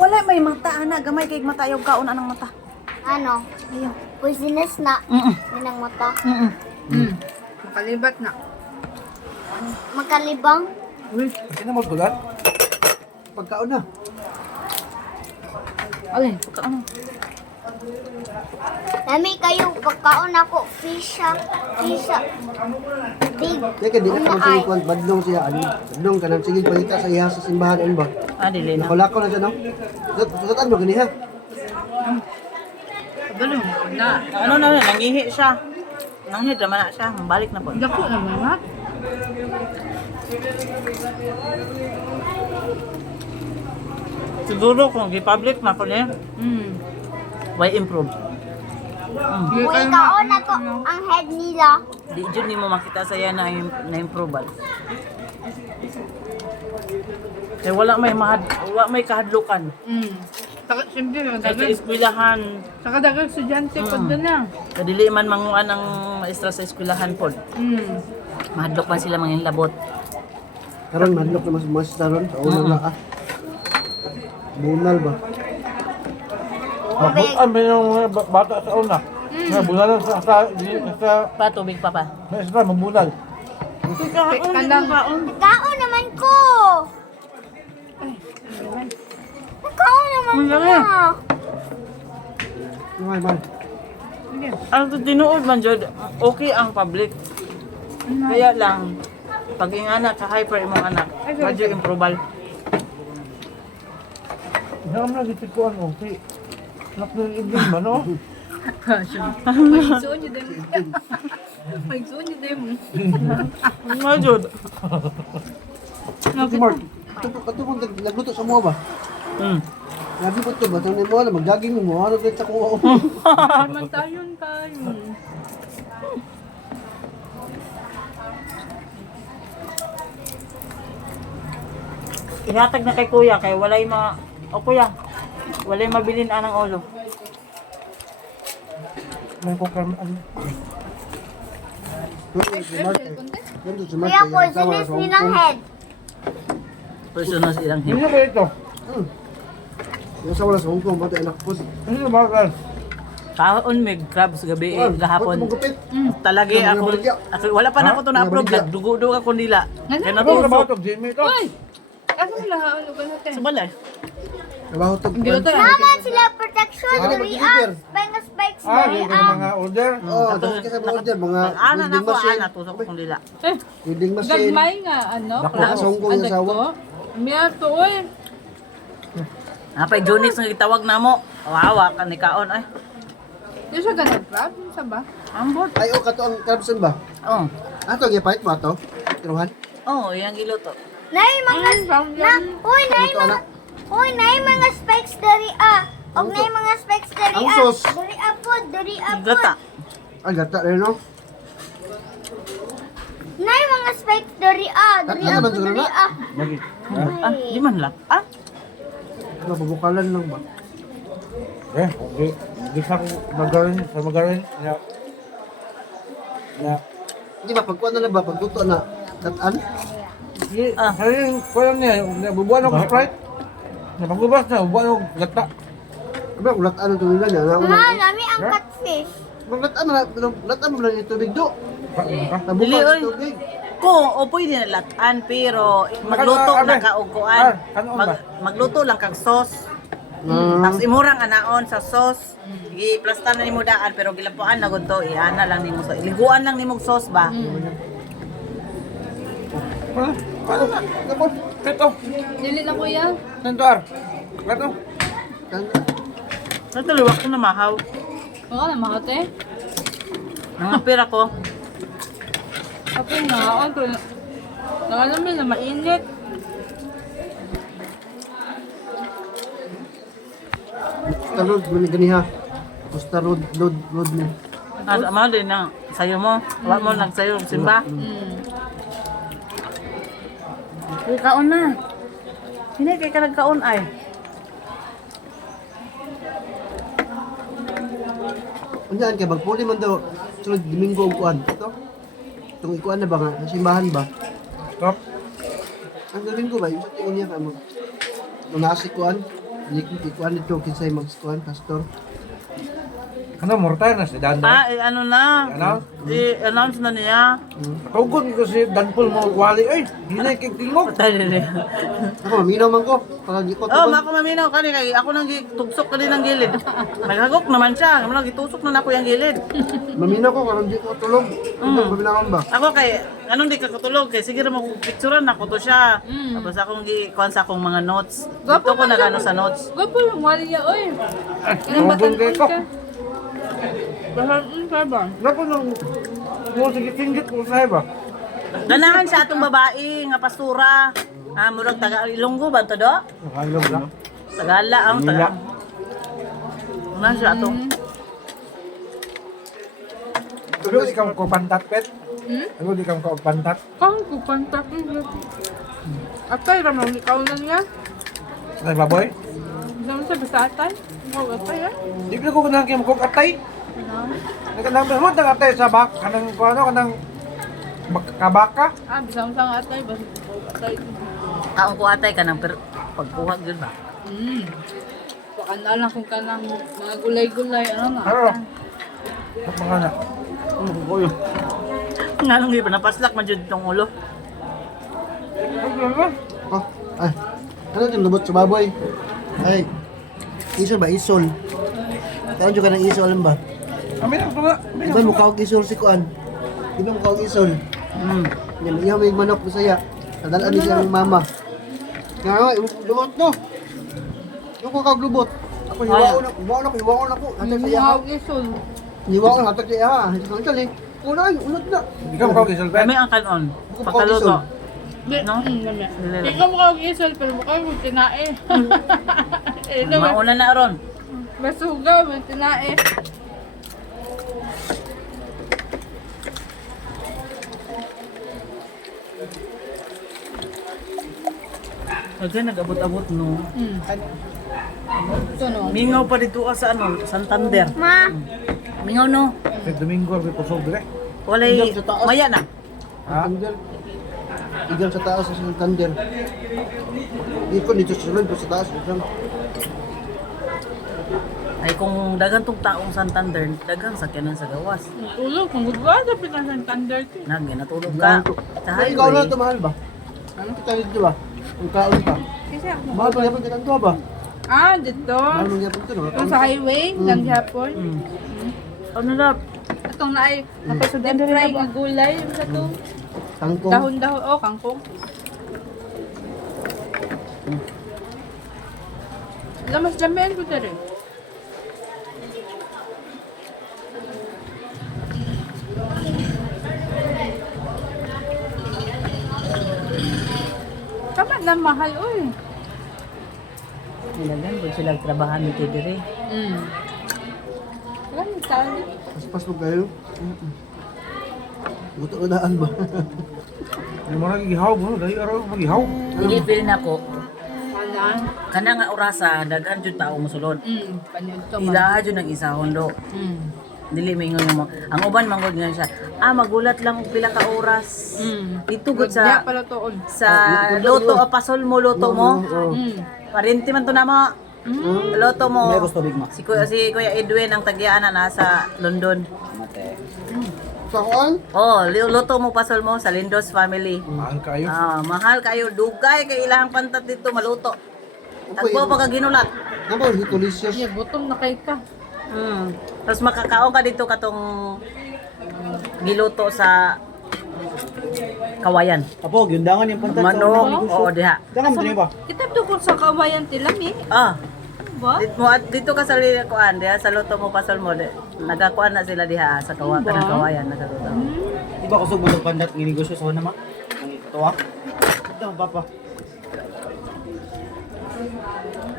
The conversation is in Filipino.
Wala may mata ana gamay kay mata yung kaon anang mata. Ano? Ayaw. Poisonous na. Mm. Minang mata. Makalibat na. Makalibang. Uy, kasi na magkulat. Pagkaon na. Alin, pagkaon. Dami kayo. Pagkaon ako. Fisha. Big. Kaya di na ka sige kung badlong siya. Badlong ka nang sige palita sa iya sa simbahan. Ano ba? Ah, dili na. Nakulakaw na siya, no? Susutan mo, ganiha. Galong na. Ano na, nangihi siya. Nangihi naman na siya. Balik na po. Dako naman ha. Siguro kung gi-public na ko niya, why improve? Di Kung kayo ikaon na to ang head nila. Di jud nimo makita saya na improve. Kaya wala may kahadlukan. Siyempre, Kaya sa eskwelahan, Saka dagang estudyante po doon lang. kadili man manguan ang maestra sa eskwelahan pod. Mahadlok man sila mga labot. Karon madlok na mas taron. Kauna na ah. Bunal ba? Mabutan ba yung mga bata sa una? Nga bunalan sa Patubig pa pa. extra, mabunal. Kanang Nagkaon naman ko. Nagkaon naman ko. May. Ang tinuod man jud, okay ang public. Kaya lang pag ing anak ka hyper imong anak, medyo improbal. Hindi naman nagitid ko ano, okay. Anak ng ibig ba, no? Magsuon yun din. Magsuon yun din mo. Medyo. Si Mark, ito kung nagluto sa mga ba? Lagi po ito ba? Tanong mo na, maggaging mo. Ano ganit sa kuha ko? Mantayon tayo. Ihatag na kay kuya kay walay kuya. Walay mabilin anang ulo. May kukam, ano. Si Mark, ganito si Mark. Kuya, kaya asawa poisonous sa Hong nilang Kong. head. Personal silang Hindi ba ito? Yung asawa na sa Hong Kong, bata anak po. Hindi ba kan? Kaon mig crabs gabi gahapon. Gupit. Talagi Mga ako, baligya. wala pa na ako to na-approve, Mga baligya. nagdugo-dugo ako nila. Kaya Ano ba natusok. ito? Jimmy ito? Ay! Ano lahat? Ano ba natin? Sa balay. Trabaho to. Hindi ko tayo. Naman sila protection. Ano ba, Dari Junior? Bang spikes. Ah, Dari yung mga order. Oo, dahil kasi mga order, mga Ana na welding ako, machine. ana, tusok ko nila. Welding machine. Gagmay nga, ano? Dako. Sa Hong Kong yung asawa. Miya to, oy. Napay Jonix nga gitawag na mo. Wawa ka ni kaon ay. Di siya ganun, crab? Sa ba? Ambot. Ay, oh, kato ang crabson ba? Oh. Ato, gipahit ba ito? Tiruhan? Oh, yang giluto. Nay mga Uy, nay Ito, mga anak. Uy, nay mga spikes dari Og nay mga spikes dari Ang sauce. Dari po, dari po. Gata. Ay, gata rin, no? Nay mga spikes dari Dari Ano naman po, siguro dari na? Lagi. Ah, di man lang. Ah, Mabubukalan lang ba? Hindi sa magarin. Na. Hindi ba, pagkuha na lang ba? Pagluto na, dataan? Saling ko lang niya, nabubuan ako Sprite. Napagubas na, bubuan ako gata. Sabi, kung lataan ang tubig lang yan. Ma, nami ang catfish. Lataan mo lang yung tubig do. Dili, Nabuka oy. yung tubig. ko, o pwede na lataan, pero magluto Abe. lang ka og kuan. Ano ba? Magluto lang kag sauce. Tapos imurang anaon sa sauce. Giplastan na nimo daan pero gilapuan na gud to. Iana lang nimo sa liguan lang nimo og sauce ba. Tapos, ito. Dili na kuya. Nantuar. Ito. Sa tuliwak ko na mahaw. Baka na mahate. Mga pera ko. Ako nga, ako. Nakalamin na mainit. Costa Road, ganiha. Costa Road, load mo. Mo din na sayo mo. Wa mo nagsayo og simba. Uy, kaon na. Hindi kay ka nagkaon ay. Unyaan kay magpuli man daw sulod Domingo og kuan. Ito. Itong ikuan na ba nga? Sa simbahan ba? Top. Ang Domingo ba? Yung sa tingin niya ka mag... Mangasik kuan. Ikuan dito, kinsay mag-skuan, pastor. Ano, mortal na si Dan. Ano na? Ano? I-announce na niya. Tugon ko si Danpol mo wali. Ay, hinay kay tingog. Patay na niya. Ako, maminaw man ko. Para di ko Oh, mako maminaw kani kay ako nang tugsok kani ng gilid. Naghagok naman siya. Ano gitusok na nako yung gilid. Maminaw ko, para di ko tulog. Maminaw ba? Ako kay anong di ka katulog kay sige ra mo picturean nako to siya. Tapos akong gi-kuan sa akong mga notes. Dito ko nagano sa notes. Gwapo yung wali niya, oy. Ilang Tugon kay ko. Bahal, ba? Napo nung mo sige tinggit ko sa ba? Ganahan siya atong babae nga pastura. Murag taga Ilonggo ba to do? Nakalog lang. Tagala ang taga. Ano siya ato? Ano di ka ko pantat pet? Ano di ka ko pantat? Kang kupantak niya. Atay, ramang ikaw na niya. Ay baboy? Diyan sa basta atay. Ikaw atay, eh. Di ko kanang kay mo atay. Kanang behot ng atay sa bak kanang ko ano kanang kabaka. Bisa mo sang atay, basta atay. Taong ko atay ka ng pagkuha gyud ba? Pakanda lang kung kanang mga gulay-gulay, ano na. Ano? Mga na. Ano ko yo? Nga nung giba napaslak man jud tong ulo. Oh, ay. Ano yung lubot sa baboy? Ay. Isol ba? Isol. Kaon dyan ka ng isol ba? Amin ang tunga. Di ba mukha og isol si Kuan? Di ba mukha og isol? Yan, iyaw may manok mo saya. Nadalaan ni siyang mama. Nga nga, lubot no. Yung ko kag lubot. Ako hiwaon ako. Hatag sa iya ha. Muhaw isul. Hiwaon, hatag sa iya ha. Ang tali. Una ay, unod na. Di ka mo gisal pet. Kami ang kanon. Pagkaluto. Di, No? lami. Ikaw mukha og isul, pero mukha mo tinae. Eh, naman. Mauna na ron. Masugaw, may tinae. Kasi nag-abot-abot no. Ito no. Mingaw pa dito ka sa ano, Santander. Ma, Mingaw no. Sa Domingo ko kusog dire. Walay Hanggang sa taas. maya na. Ha? Santander. Igang sa taas sa Santander. Ikon dito sa sulod, sa taas. Igang. Ay kung dagan tong taong Santander, dagang sakyanan sa gawas. Tulog, kung gudwa sa pinasan tandar. Nagi natulog ka. Sa Ay, ikaw na highway. ito, mahal ba? Ano kita dito ba? Kung kaon pa. Kasi ako. Mahal pa yapon kita ba? Ah, dito. Mahal mo yapon ito, no? Ito sa highway, lang hapon. Ano na? Atong naay, napasudan fry nga gulay. Sa to. Tangkong. Dahon-dahon, oh, kangkong. Lamas jamin ko dere. Tama lang mahal, oy. Nilagan ba sila trabahan ni Tidiri? Wala mo tali. Paspas mo kayo. Gusto na daan ba? Di mo nang gihaw mo, dahil araw magihaw. Hindi feel na ko. Wala. Kana nga orasa, daghan jud tao mosulod. Panyod to man. Ilaha jud nang isa hondo. Dili mingon mo. Ang uban manggod nga siya. Magulat lang og pila ka oras. Dito gud Kaya sa pala toon. luto o pasol mo luto mo. Parinti man to na mo. Luto mo. Si Kuya Edwin ang tagyaan na nasa London. Sa kuan? Oh, luto mo pasol mo sa Lindos family. Mahal kayo. Mahal kayo dugay kay ilang pantat dito maluto. Tagpo pa ka ginulat. Ano, hitolicious. Yeah, gutom na kay ka. Tapos makakaon ka dito katong giluto sa kawayan. Apo, gundangan yung pantat Manok, oo diha. Dangan mo din ba? Kita to kung sa kawayan tilami. Ba? Dito ka sa kuan diha sa luto mo pasol mo. Nagakuan na sila diha sa kanang kawayan nagaluto. Di ba kusog mo ng pandat ng negosyo sa naman? Ang ito ah. Ito, papa.